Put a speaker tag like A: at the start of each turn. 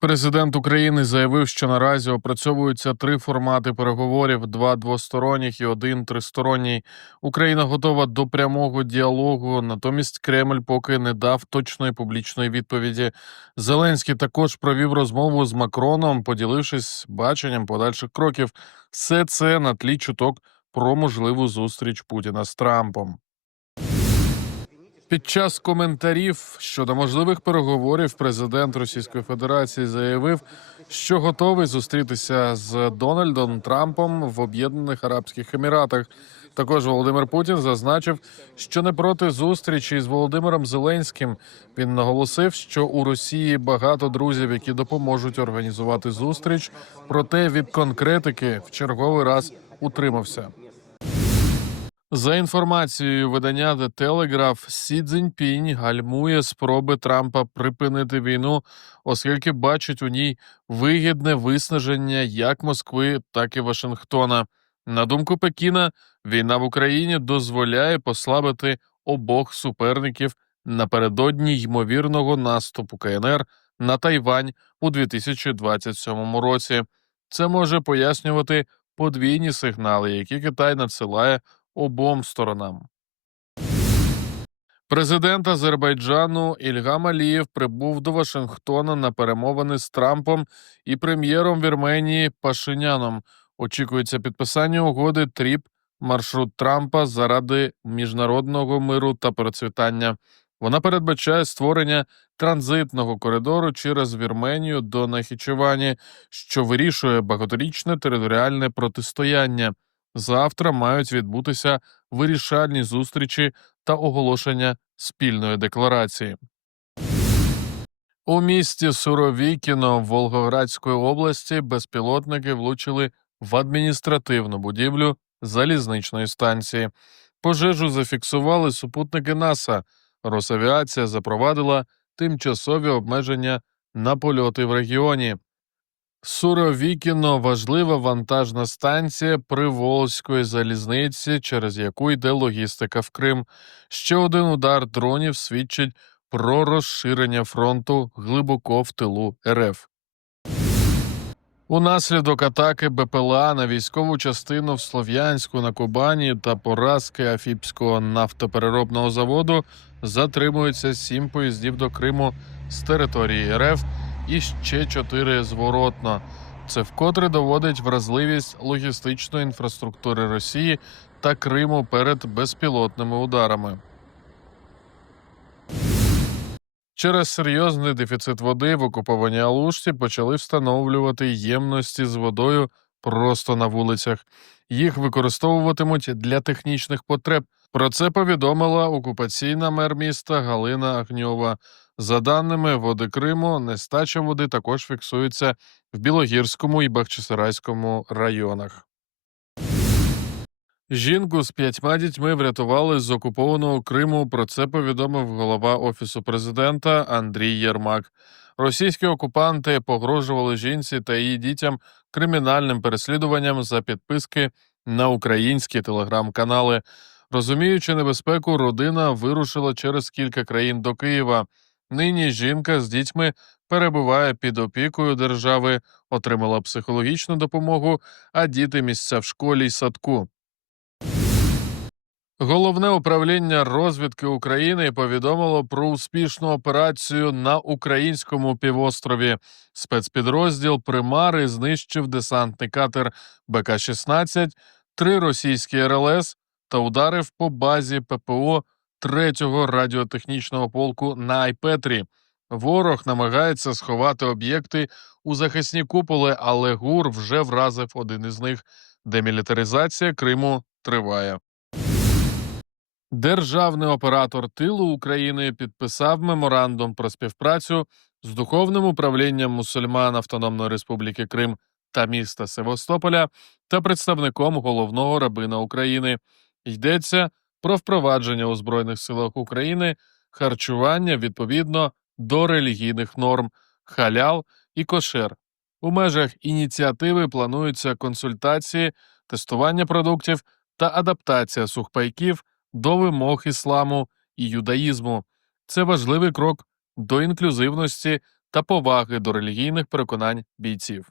A: Президент України заявив, що наразі опрацьовуються три формати переговорів: два двосторонніх і один тристоронній. Україна готова до прямого діалогу. Натомість Кремль поки не дав точної публічної відповіді. Зеленський також провів розмову з Макроном, поділившись баченням подальших кроків. Все це на тлі чуток про можливу зустріч Путіна з Трампом. Під час коментарів щодо можливих переговорів президент Російської Федерації заявив, що готовий зустрітися з Дональдом Трампом в Об'єднаних Арабських Еміратах. Також Володимир Путін зазначив, що не проти зустрічі з Володимиром Зеленським. Він наголосив, що у Росії багато друзів, які допоможуть організувати зустріч. Проте від конкретики в черговий раз утримався. За інформацією видання The Telegraph, Сі Цзіньпінь гальмує спроби Трампа припинити війну, оскільки бачить у ній вигідне виснаження як Москви, так і Вашингтона. На думку Пекіна, війна в Україні дозволяє послабити обох суперників напередодні ймовірного наступу КНР на Тайвань у 2027 році. Це може пояснювати подвійні сигнали, які Китай надсилає обом сторонам. Президент Азербайджану Ільгам Алієв прибув до Вашингтона на перемовини з Трампом і прем'єром Вірменії Пашиняном. Очікується підписання угоди ТРІП, маршрут Трампа заради міжнародного миру та процвітання. Вона передбачає створення транзитного коридору через Вірменію до Нахічевані, що вирішує багаторічне територіальне протистояння. Завтра мають відбутися вирішальні зустрічі та оголошення спільної декларації. У місті Суровікіно Волгоградської області безпілотники влучили в адміністративну будівлю залізничної станції. Пожежу зафіксували супутники НАСА. Росавіація запровадила тимчасові обмеження на польоти в регіоні. Суровікіно важлива вантажна станція Приволзької залізниці, через яку йде логістика в Крим. Ще один удар дронів свідчить про розширення фронту глибоко в тилу РФ. Унаслідок атаки БПЛА на військову частину в Слов'янську на Кубані та поразки Афіпського нафтопереробного заводу затримуються сім поїздів до Криму з території РФ і ще чотири зворотно. Це вкотре доводить вразливість логістичної інфраструктури Росії та Криму перед безпілотними ударами. Через серйозний дефіцит води в окупованій Алушці почали встановлювати ємності з водою просто на вулицях. Їх використовуватимуть для технічних потреб. Про це повідомила окупаційна мер міста Галина Агньова. За даними води Криму, нестача води також фіксується в Білогірському і Бахчисарайському районах. Жінку з п'ятьма дітьми врятували з окупованого Криму. Про це повідомив голова офісу президента Андрій Єрмак. Російські окупанти погрожували жінці та її дітям кримінальним переслідуванням за підписки на українські телеграм-канали. Розуміючи небезпеку, родина вирушила через кілька країн до Києва. Нині жінка з дітьми перебуває під опікою держави, отримала психологічну допомогу, а діти місця в школі й садку. Головне управління розвідки України повідомило про успішну операцію на українському півострові. Спецпідрозділ Примари знищив десантний катер БК-16, три російські РЛС та ударив по базі ППО третього радіотехнічного полку на Айпетрі. Ворог намагається сховати об'єкти у захисні куполи, але ГУР вже вразив один із них. Демілітаризація Криму триває. Державний оператор тилу України підписав меморандум про співпрацю з духовним управлінням мусульман Автономної Республіки Крим та міста Севастополя та представником головного рабина України. Йдеться про впровадження у Збройних силах України харчування відповідно до релігійних норм, халял і кошер. У межах ініціативи плануються консультації, тестування продуктів та адаптація сухпайків до вимог ісламу і юдаїзму. Це важливий крок до інклюзивності та поваги до релігійних переконань бійців.